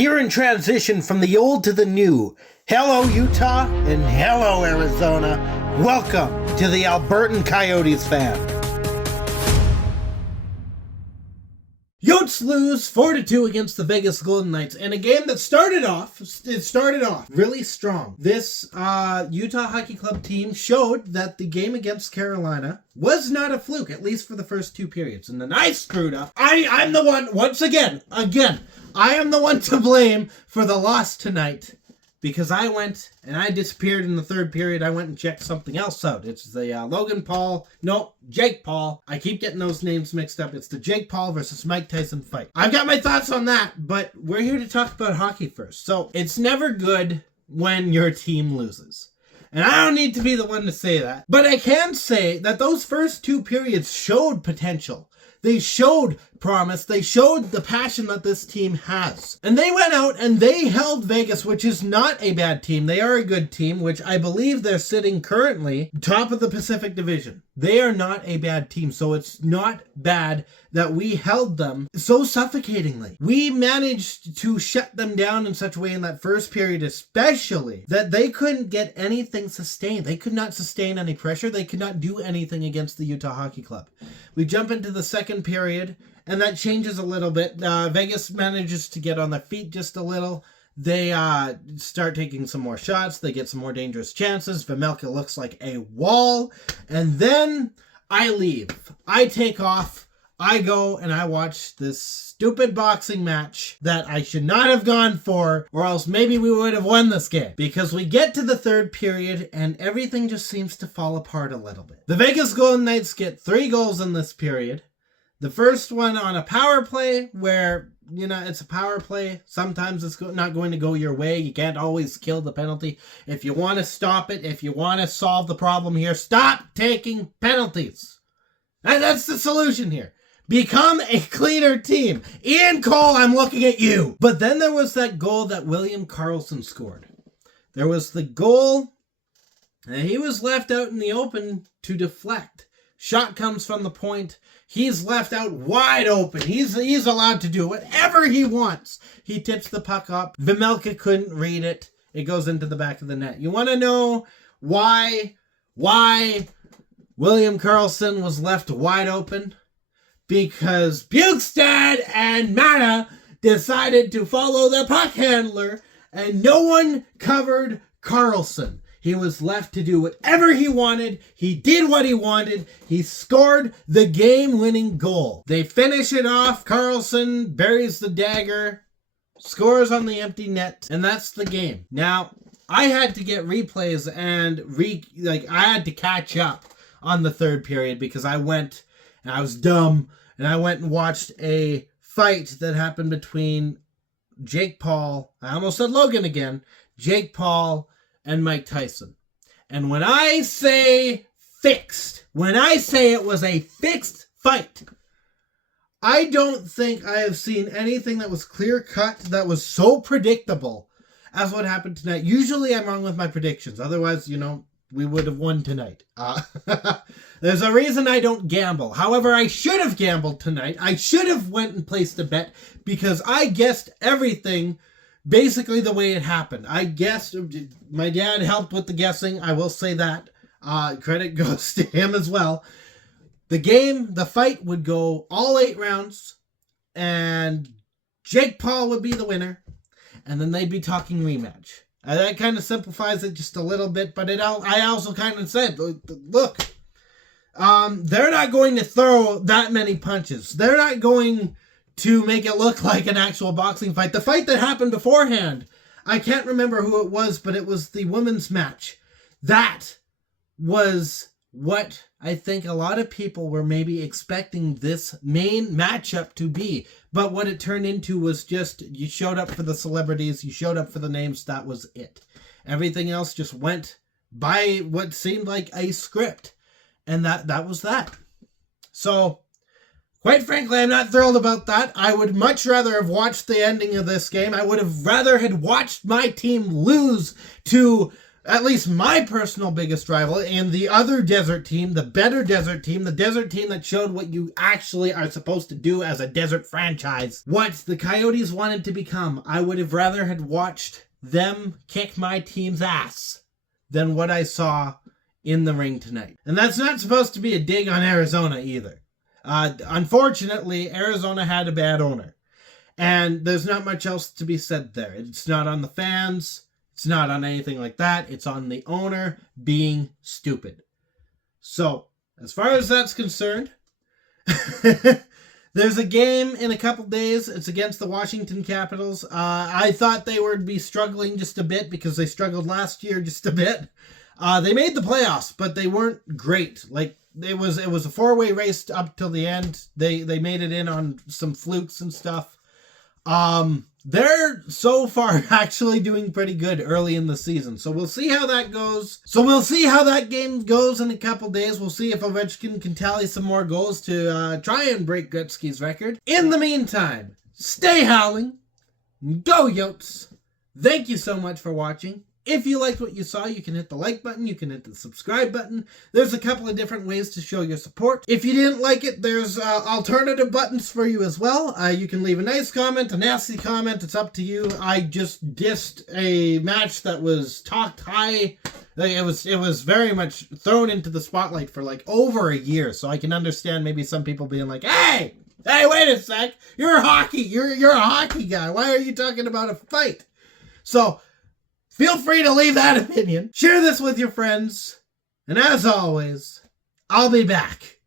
Here in transition from the old to the new. Hello, Utah, and hello, Arizona. Welcome to the Albertan Coyotes Fan. Yotes lose 4-2 against the Vegas Golden Knights in a game that started off really strong. This Utah Hockey Club team showed that the game against Carolina was not a fluke, at least for the first two periods. And then I screwed up. I'm the one, once again, I am the one to blame for the loss tonight. Because I went and I disappeared in the third period. I went and checked something else out. It's the Jake Paul. I keep getting those names mixed up. It's the Jake Paul versus Mike Tyson fight. I've got my thoughts on that, but we're here to talk about hockey first. So it's never good when your team loses. And I don't need to be the one to say that. But I can say that those first two periods showed potential. They showed promise. They showed the passion that this team has. And they went out and they held Vegas, which is not a bad team. They are a good team, which I believe they're sitting currently top of the Pacific Division. They are not a bad team, so it's not bad that we held them so suffocatingly. We managed to shut them down in such a way in that first period especially that they couldn't get anything sustained. They could not sustain any pressure. They could not do anything against the Utah Hockey Club. We jump into the second period, and that changes a little bit. Vegas manages to get on their feet just a little. They start taking some more shots. They get some more dangerous chances. Vejmelka looks like a wall. And then I leave. I take off. I go and I watch this stupid boxing match that I should not have gone for, or else maybe we would have won this game. Because we get to the third period and everything just seems to fall apart a little bit. The Vegas Golden Knights get 3 goals in this period. The first one on a power play where, it's a power play. Sometimes it's not going to go your way. You can't always kill the penalty. If you want to stop it, if you want to solve the problem here, stop taking penalties. And that's the solution here. Become a cleaner team. Ian Cole, I'm looking at you. But then there was that goal that William Karlsson scored. There was the goal, and he was left out in the open to deflect. Shot comes from the point. He's left out wide open. He's allowed to do whatever he wants. He tips the puck up. Vejmelka couldn't read it. It goes into the back of the net. You want to know why William Karlsson was left wide open? Because Bukestad and Mana decided to follow the puck handler, and no one covered Karlsson. He was left to do whatever he wanted. He did what he wanted. He scored the game-winning goal. They finish it off. Karlsson buries the dagger, scores on the empty net, and that's the game. Now, I had to get replays and I had to catch up on the third period because I went and I was dumb and I went and watched a fight that happened between Jake Paul. I almost said Logan again. Jake Paul and Mike Tyson. And when I say fixed, when I say it was a fixed fight, I don't think I have seen anything that was clear-cut, that was so predictable as what happened tonight. Usually I'm wrong with my predictions. Otherwise, we would have won tonight. There's a reason I don't gamble. However, I should have gambled tonight. I should have went and placed a bet because I guessed everything basically the way it happened. I guessed, my dad helped with the guessing. I will say that. Credit goes to him as well. The fight would go all 8 rounds, and Jake Paul would be the winner, and then they'd be talking rematch. That kind of simplifies it just a little bit, but I also kind of said, look, they're not going to throw that many punches. They're not going to make it look like an actual boxing fight. The fight that happened beforehand, I can't remember who it was, but it was the women's match. That was what I think a lot of people were maybe expecting this main matchup to be. But what it turned into was just, you showed up for the celebrities, you showed up for the names, that was it. Everything else just went by what seemed like a script. And that was that. So, quite frankly, I'm not thrilled about that. I would much rather have watched the ending of this game. I would have rather had watched my team lose to at least my personal biggest rival, and the other desert team, the better desert team, the desert team that showed what you actually are supposed to do as a desert franchise, what the Coyotes wanted to become. I would have rather had watched them kick my team's ass than what I saw in the ring tonight. And that's not supposed to be a dig on Arizona either. Unfortunately, Arizona had a bad owner. And there's not much else to be said there. It's not on the fans. It's not on anything like that. It's on the owner being stupid. So, as far as that's concerned, there's a game in a couple days. It's against the Washington Capitals. I thought they would be struggling just a bit because they struggled last year just a bit. They made the playoffs, but they weren't great. Like, it was a four-way race up till the end. They made it in on some flukes and stuff. They're so far actually doing pretty good early in the season. So we'll see how that goes. So we'll see how that game goes in a couple days. We'll see if Ovechkin can tally some more goals to try and break Gretzky's record. In the meantime, stay howling. Go Yotes. Thank you so much for watching. If you liked what you saw, you can hit the like button, you can hit the subscribe button. There's a couple of different ways to show your support. If you didn't like it, there's alternative buttons for you as well. You can leave a nice comment, a nasty comment, it's up to you. I just dissed a match that was talked high. It was very much thrown into the spotlight for like over a year, so I can understand maybe some people being like, hey, wait a sec, you're a hockey guy. Why are you talking about a fight? So, feel free to leave that opinion. Share this with your friends. And as always, I'll be back.